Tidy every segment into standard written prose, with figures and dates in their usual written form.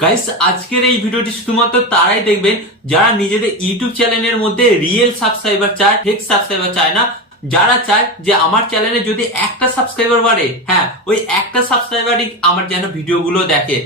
Guys আজকের এই ভিডিওটি শুধুমাত্র তারাই দেখবেন যারা নিজেদের ইউটিউব চ্যানেলের মধ্যে রিয়েল সাবস্ক্রাইবার চায়, ফেক সাবস্ক্রাইবার চায় না। যারা চায় যে আমার চ্যানেলে যদি একটা সাবস্ক্রাইবার বাড়ে, হ্যাঁ ওই একটা সাবস্ক্রাইবারই আমার যেন ভিডিওগুলো দেখে,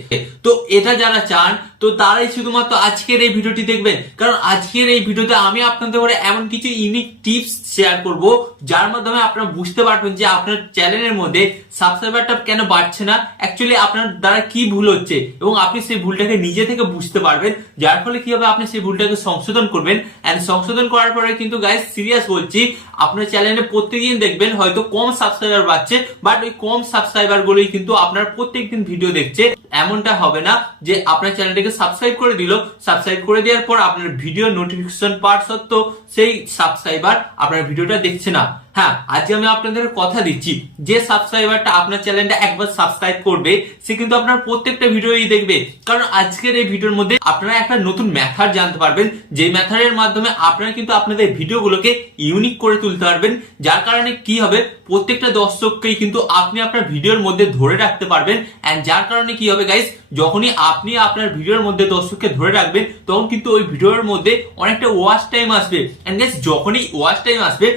তো এটা যারা চান তো তারাই শুধুমাত্র আজকের এই ভিডিওটি দেখবেন। কারণ আজকের এই ভিডিওতে আমি আপনাদের করে এমন কিছু ইউনিক টিপস শেয়ার করব যার মাধ্যমে আপনারা বুঝতে পারবেন যে আপনার চ্যানেলের মধ্যে সাবস্ক্রাইবারটা কেন বাড়ছে না, অ্যাকচুয়ালি আপনার দ্বারা কি ভুল হচ্ছে এবং আপনি সেই ভুলটাকে নিজে থেকে বুঝতে পারবেন, যার ফলে কি হবে আপনি সেই ভুলটাকে সংশোধন করবেন। এন্ড সংশোধন করার পরে কিন্তু গাইস সিরিয়াস বলছি, আপনার চ্যানেলে প্রত্যেকদিন দেখবেন হয়তো কম সাবস্ক্রাইবার বাড়ছে, বাট ওই কম সাবস্ক্রাইবার গুলোই কিন্তু আপনার প্রত্যেকদিন ভিডিও দেখছে। এমনটা হবে না যে আপনার চ্যানেলটাকে সাবস্ক্রাইব করে দিল, সাবস্ক্রাইব করে দেওয়ার পর আপনার ভিডিও নোটিফিকেশন পাওয়ার সত্ত্বেও সেই সাবস্ক্রাইবার আপনার ভিডিওটা দেখছে না। হ্যাঁ, আজকে আমি আপনাদের কথা দিচ্ছি যে সাবস্ক্রাইবারটা আপনার চ্যানেলটা একবার সাবস্ক্রাইব করবে সে কিন্তু আপনার প্রত্যেকটা ভিডিওই দেখবে। কারণ আজকের এই ভিডিওর মধ্যে আপনারা একটা নতুন মেথড জানতে পারবেন, যে মেথডের মাধ্যমে আপনারা কিন্তু আপনাদের ভিডিওগুলোকে ইউনিক করে তুলতে পারবেন, যার কারণে কি হবে প্রত্যেকটা দর্শককেই কিন্তু আপনি আপনার ভিডিওর মধ্যে ধরে রাখতে পারবেন। এন্ড যার কারণে কি হবে গাইস, যখনই আপনি আপনার ভিডিওর মধ্যে দর্শককে ধরে রাখবেন তখন কিন্তু ওই ভিডিওর মধ্যে অনেকটা ওয়াচ টাইম আসবে। এন্ড গাইস যখনই ওয়াচ টাইম আসবে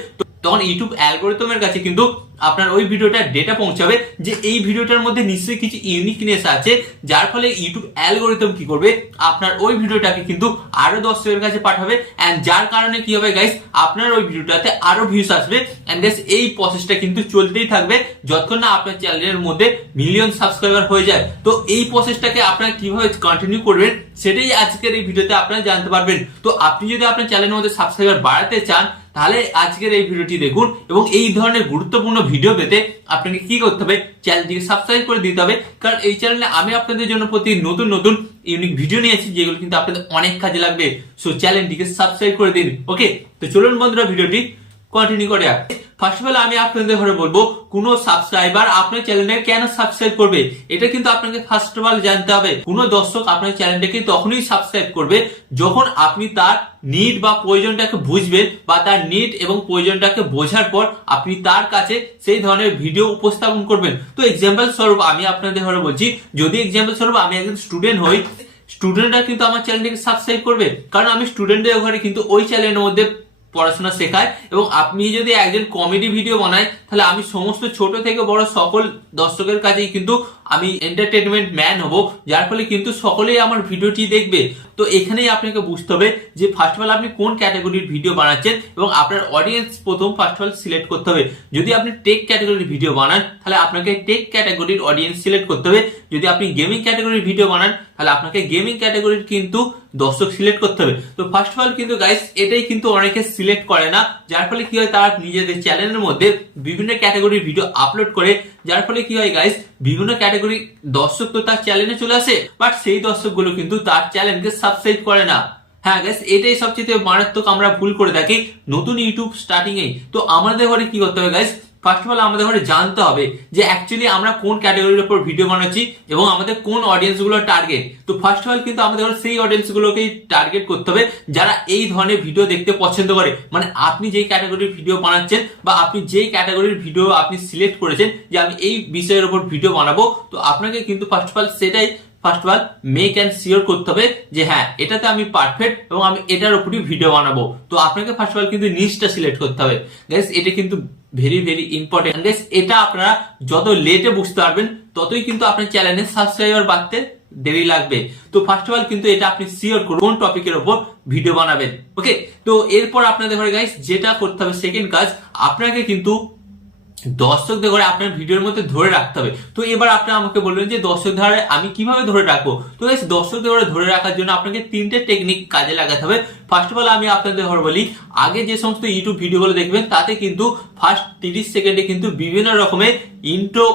তখন ইউটিউব অ্যালগরিদমের কাছে কিন্তু আপনার ওই ভিডিওটা ডেটা পৌঁছাবে যে এই ভিডিওটার মধ্যে নিশ্চয়ই কিছু ইউনিকনেস আছে, যার ফলে ইউটিউব অ্যালগরিদম কি করবে আপনার ওই ভিডিওটাকে কিন্তু আরো দর্শকের কাছে পাঠাবে। এন্ড যার কারণে কি হবে গাইস আপনার ওই ভিডিওটাতে আরো ভিউজ আসবে। এন্ড গাইস এই প্রসেসটা কিন্তু চলতেই থাকবে যতক্ষণ না আপনার চ্যানেলের মধ্যে মিলিয়ন সাবস্ক্রাইবার হয়ে যায়। তো এই প্রসেসটাকে আপনারা কিভাবে কন্টিনিউ করবেন সেটাই আজকের এই ভিডিওতে আপনারা জানতে পারবেন। তো আপনি যদি আপনার চ্যানেলের মধ্যে সাবস্ক্রাইবার বাড়াতে চান তাহলে আজকের এই ভিডিওটি দেখুন, এবং এই ধরনের গুরুত্বপূর্ণ ভিডিও পেতে আপনাকে কি করতে হবে, চ্যানেলটিকে সাবস্ক্রাইব করে দিতে হবে। কারণ এই চ্যানেলে আমি আপনাদের জন্য প্রতি নতুন নতুন ইউনিক ভিডিও নিয়েছি যেগুলো কিন্তু আপনাদের অনেক কাজে লাগবে। সো চ্যানেলটিকে সাবস্ক্রাইব করে দিন। ওকে, তো চলুন বন্ধুরা ভিডিওটি কন্টিনিউ করে। ফার্স্ট অফ অল আমি আপনাদের ঘরে বলবো কোন সাবস্ক্রাইবার আপনার চ্যানেলে কেন সাবস্ক্রাইব করবে, এটা কিন্তু আপনাকে ফার্স্ট অফ অল জানতে হবে। কোন দর্শক আপনার চ্যানেলটাকে তখনই সাবস্ক্রাইব করবে যখন আপনি তার নিড বা প্রয়োজনটাকে বুঝবেন, বা তার নিড এবং প্রয়োজনটাকে বোঝার পর আপনি তার কাছে সেই ধরনের ভিডিও উপস্থাপন করবেন। তো এক্সাম্পল স্বরূপ আমি আপনাদের ঘরে বলছি, যদি এক্সাম্পল স্বরূপ আমি একজন স্টুডেন্ট হই, স্টুডেন্টরা কিন্তু আমার চ্যানেলটাকে সাবস্ক্রাইব করবে, কারণ আমি স্টুডেন্টদের ঘরে কিন্তু ওই চ্যানেলের মধ্যে পড়াশোনা শেখায়। এবং আপনি যদি একজন কমেডি ভিডিও বানায় তাহলে আমি সমস্ত ছোট থেকে বড় সকল দর্শকের কাছেই কিন্তু আমি এন্টারটেনমেন্ট ম্যান হব, যার ফলে কিন্তু সকলেই আমার ভিডিওটি দেখবে। তো এখানেই আপনাকে বুঝতে হবে যে ফার্স্ট অফ অল আপনি কোন ক্যাটাগরির ভিডিও বানাচ্ছেন এবং আপনার অডিয়েন্স প্রথম ফার্স্ট অফ অল সিলেক্ট করতে হবে। যদি আপনি টেক ক্যাটাগরির ভিডিও বানান তাহলে আপনাকে টেক ক্যাটাগরির অডিয়েন্স সিলেক্ট করতে হবে। যদি আপনি গেমিং ক্যাটাগরির ভিডিও বানান তাহলে আপনাকে গেমিং ক্যাটাগরির কিন্তু দর্শক সিলেক্ট করতে হবে। তো ফার্স্ট অফ অল কিন্তু গাইস এটাই কিন্তু অনেকে সিলেক্ট করে না, যার ফলে কি হয় তারা নিজেদের চ্যানেলের মধ্যে বিভিন্ন ক্যাটাগরির ভিডিও আপলোড করে, যার ফলে কি হয় গাইস বিভিন্ন ক্যাটাগরি দর্শক তো তার চ্যানেলে চলে আসে, বাট সেই দর্শকগুলো কিন্তু তার চ্যানেলকে সাবস্ক্রাইব করে না। হ্যাঁ গাইস এটাই সবচেয়ে মারাত্মক আমরা ভুল করে থাকি নতুন ইউটিউব স্টার্টিং এ। তো আমাদের ঘরে কি করতে হবে গাইস, ফার্স্ট অফ অল আমাদের ঘরে জানতে হবে যে অ্যাকচুয়ালি আমরা কোন ক্যাটাগরির উপর ভিডিও বানাচ্ছি এবং আমাদের কোন অডিয়েন্স গুলো টার্গেট। তো ফার্স্ট অফ অল কিন্তু আমাদের ঘরে সেই অডিয়েন্স গুলোকেই টার্গেট করতে হবে যারা এই ধরনের ভিডিও দেখতে পছন্দ করে। মানে আপনি যেই ক্যাটাগরির ভিডিও বানাচ্ছেন বা আপনি যেই ক্যাটাগরির ভিডিও আপনি সিলেক্ট করেছেন যে আমি এই বিষয়ের উপর ভিডিও বানাবো, তো আপনাকে কিন্তু ফার্স্ট অফ অল সেটাই first of all make and sure করতে হবে যে হ্যাঁ এটাতে আমি পারফেক্ট এবং আমি এটার উপরই ভিডিও বানাবো। তো আপনাকে ফার্স্ট অফ অল কিন্তু নিশটা সিলেক্ট করতে হবে গাইস, এটা কিন্তু ভেরি ভেরি ইম্পর্টেন্ট গাইস। এটা আপনারা যত লেটে বুঝতে পারবেন ততই কিন্তু আপনার চ্যানেলে সাবস্ক্রাইবার বাড়তে দেরি লাগবে। তো ফার্স্ট অফ অল কিন্তু এটা আপনি শিওর করুন কোন টপিকের উপর ভিডিও বানাবেন। ওকে, তো এরপর আপনাদের ঘরে গাইস যেটা করতে হবে সেকেন্ড কাজ, আপনাকে কিন্তু দর্শকদের ঘরে আপনার ভিডিওর মধ্যে ধরে রাখতে হবে। তো এবার আপনি আমাকে বলবেন যে দর্শক ধরে আমি কিভাবে ধরে রাখবো। তো গাইস দর্শকদের ঘরে ধরে রাখার জন্য আপনাকে তিনটে টেকনিক কাজে লাগাতে হবে। ফার্স্ট অফ অল আমি আপনাদের ঘরে বলি, আগে যে সমস্ত ইউটিউব ভিডিওগুলো দেখবেন তাতে কিন্তু ফার্স্ট 30 সেকেন্ডে কিন্তু বিভিন্ন রকমের ইন্ট্রো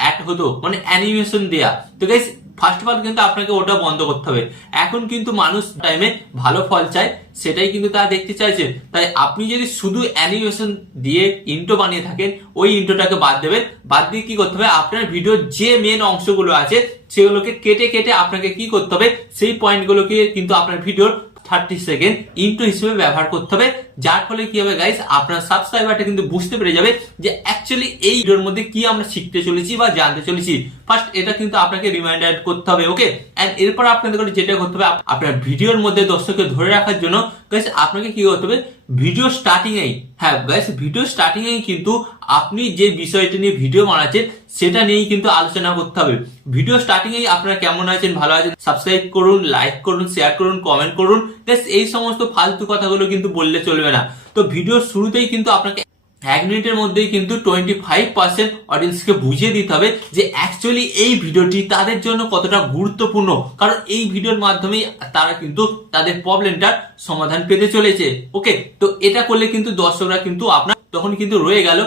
অ্যাড হতো, মানে অ্যানিমেশন দেয়া। তো গাইস ফার্স্ট অফ অল কিন্তু আপনাকে ওটা বন্ধ করতে হবে। এখন কিন্তু মানুষ টাইমে ভালো ফল চায়, সেটাই কিন্তু তারা দেখতে চাইছে। তাই আপনি যদি শুধু অ্যানিমেশন দিয়ে ইন্ট্রো বানিয়ে থাকেন ওই ইন্ট্রোটাকে বাদ দেবেন। বাদ দিয়ে কি করতে হবে, আপনার ভিডিওর যে মেন অংশগুলো আছে সেগুলোকে কেটে কেটে আপনাকে কি করতে হবে সেই পয়েন্টগুলোকে কিন্তু আপনার ভিডিওর 30 সেকেন্ড ইন্ট্রো হিসেবে ব্যবহার করতে হবে, যার ফলে কি হবে গাইস, আপনার সাবস্ক্রাইবারটা কিন্তু বুঝতে পেরে যাবে যে অ্যাকচুয়ালি এই ভিডিওর মধ্যে কি আমরা শিখতে চলেছি বা জানতে চলেছি। ফার্স্ট এটা কিন্তু আপনাকে রিমাইন্ডার করতে হবে, ওকে। এন্ড এরপর আপনাদের যেটা করতে হবে, আপনার ভিডিওর মধ্যে দর্শককে ধরে রাখার জন্য গাইস আপনাকে কি করতে হবে, ভিডিও স্টার্টিং এই, হ্যাঁ গাইস ভিডিও স্টার্টিং এই কিন্তু আপনি যে বিষয়টা নিয়ে ভিডিও বানাচ্ছেন সেটা নিয়েই কিন্তু আলোচনা করতে হবে। ভিডিও স্টার্টিং এই আপনারা কেমন আছেন, ভালো আছেন, সাবস্ক্রাইব করুন, লাইক করুন, শেয়ার করুন, কমেন্ট করুন, গাইস এই সমস্ত ফালতু কথাগুলো কিন্তু বললে চলবে না। তো ভিডিওর শুরুতেই কিন্তু আপনাকে 1 মিনিটের মধ্যেই কিন্তু 25% অডিয়েন্সকে বুঝিয়ে দিতে হবে যে অ্যাকচুয়ালি এই ভিডিওটি তাদের জন্য কতটা গুরুত্বপূর্ণ, কারণ এই ভিডিওর মাধ্যমেই তারা কিন্তু তাদের প্রবলেমটার সমাধান পেতে চলেছে, ওকে। তো এটা করলে কিন্তু দর্শকরা কিন্তু আপনার তখন কিন্তু রয়ে গেল।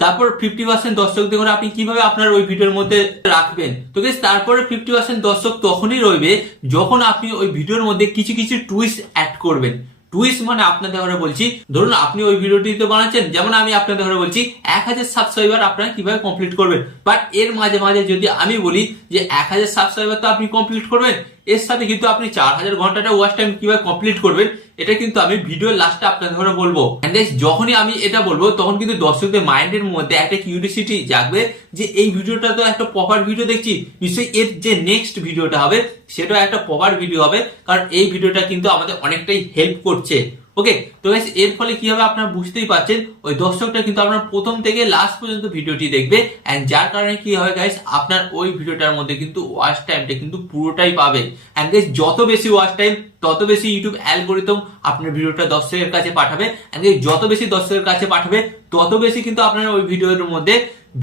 তারপর 50% দর্শক দেখুন আপনি কিভাবে আপনার ওই ভিডিওর মধ্যে রাখবেন। তো গাইস তারপরে 50% দর্শক তখনই রইবে যখন আপনি ওই ভিডিওর মধ্যে কিছু কিছু টুইস্ট অ্যাড করবেন। টুইস্ট মানে আপনাদের ঘরে বলছি, ধরুন আপনি ওই ভিডিওটিতে বানাচ্ছেন, যেমন আমি আপনাদের ঘরে বলছি 1000 সাবস্ক্রাইবার আপনারা কিভাবে কমপ্লিট করবেন, বাট এর মাঝে মাঝে যদি আমি বলি যে 1000 সাবস্ক্রাইবার তো আপনি কমপ্লিট করবেন, এর সাথে কিন্তু আপনি 4000 ঘন্টাটা ওয়াচ টাইম কিভাবে কমপ্লিট করবেন, এটা কিন্তু আমি ভিডিওর লাস্টে আপনাদের ঘরে বলবো। এন্ড গাইস যখনই আমি এটা বলবো তখন কিন্তু দর্শকদের মাইন্ডের মধ্যে একটা কিউরিওসিটি জাগবে যে এই ভিডিওটা তো একটা প্রপার ভিডিও দেখছি, নিশ্চয়ই এর যে নেক্সট ভিডিওটা হবে সেটা একটা প্রপার ভিডিও হবে, কারণ এই ভিডিওটা কিন্তু আমাদের অনেকটাই হেল্প করছে, ওকে। তো গাইস এর ফলে কি হবে আপনারা বুঝতেই পারছেন, ওই দর্শকটা কিন্তু আপনার প্রথম থেকে লাস্ট পর্যন্ত ভিডিওটি দেখবে, এন্ড যার কারণে কি হবে গাইস, আপনার ওই ভিডিওটার মধ্যে কিন্তু ওয়াচ টাইমটা কিন্তু পুরোটাই পাবে। এন্ড গাইস যত বেশি ওয়াচ টাইম তত বেশি ইউটিউব অ্যালগরিদম আপনার ভিডিওটা দর্শকের কাছে পাঠাবে, এন্ড যত বেশি দর্শকের কাছে পাঠাবে তত বেশি কিন্তু আপনার ওই ভিডিওর মধ্যে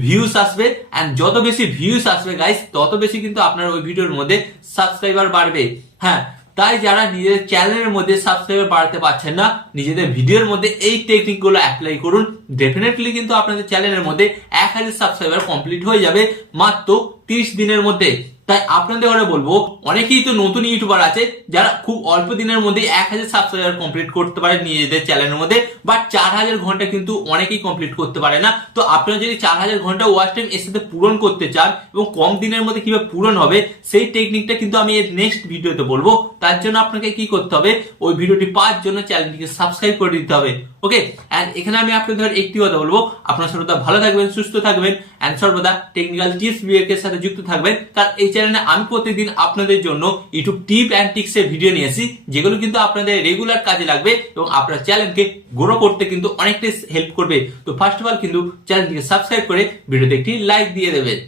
ভিউস আসবে, এন্ড যত বেশি ভিউস আসবে গাইস তত বেশি কিন্তু আপনার ওই ভিডিওর মধ্যে সাবস্ক্রাইবার বাড়বে। হ্যাঁ, তাই যারা নিজেদের চ্যানেলের মধ্যে সাবস্ক্রাইবার বাড়াতে পারছেন না, নিজেদের ভিডিওর মধ্যে এই টেকনিক গুলো অ্যাপ্লাই করুন, ডেফিনেটলি কিন্তু আপনাদের চ্যানেলের মধ্যে 1000 সাবস্ক্রাইবার কমপ্লিট হয়ে যাবে মাত্র 30 দিনের মধ্যে। তাই আপনাদের ঘরে বলবো, অনেকেই তো নতুন ইউটিউবার আছে যারা খুব অল্প দিনের মধ্যে 1000 সাবস্ক্রাইবার কমপ্লিট করতে পারে নিজেদের চ্যানেলের মধ্যে, বাট 4000 ঘন্টা কিন্তু অনেকেই কমপ্লিট করতে পারে না। তো আপনারা যদি 4000 ঘন্টা ওয়াচ টাইম এর সাথে পূরণ করতে চান এবং কম দিনের মধ্যে কিভাবে পূরণ হবে সেই টেকনিকটা কিন্তু আমি এর নেক্সট ভিডিওতে বলবো। তার জন্য আপনাকে কি করতে হবে, ওই ভিডিওটি পাওয়ার জন্য চ্যানেলটিকে সাবস্ক্রাইব করে দিতে হবে, ওকে। এন্ড এখানে আমি আপনাদের একটি কথা বলবো, আপনারা সর্বদা ভালো থাকবেন, সুস্থ থাকবেন, এন্ড সর্বদা টেকনিক্যাল টিপস ভিডিওর সাথে যুক্ত থাকবেন, কারণ এই চ্যানেলে আমি প্রতিদিন আপনাদের জন্য ইউটিউব টিপ এন্ড ট্রিক্স এর ভিডিও নিয়ে আসি, যেগুলো কিন্তু আপনাদের রেগুলার কাজে লাগবে এবং আপনার চ্যানেলকে গ্রো করতে কিন্তু অনেকটাই হেল্প করবে। তো ফার্স্ট অফ অল কিন্তু চ্যানেলটিকে সাবস্ক্রাইব করে ভিডিওতে একটি লাইক দিয়ে দেবেন।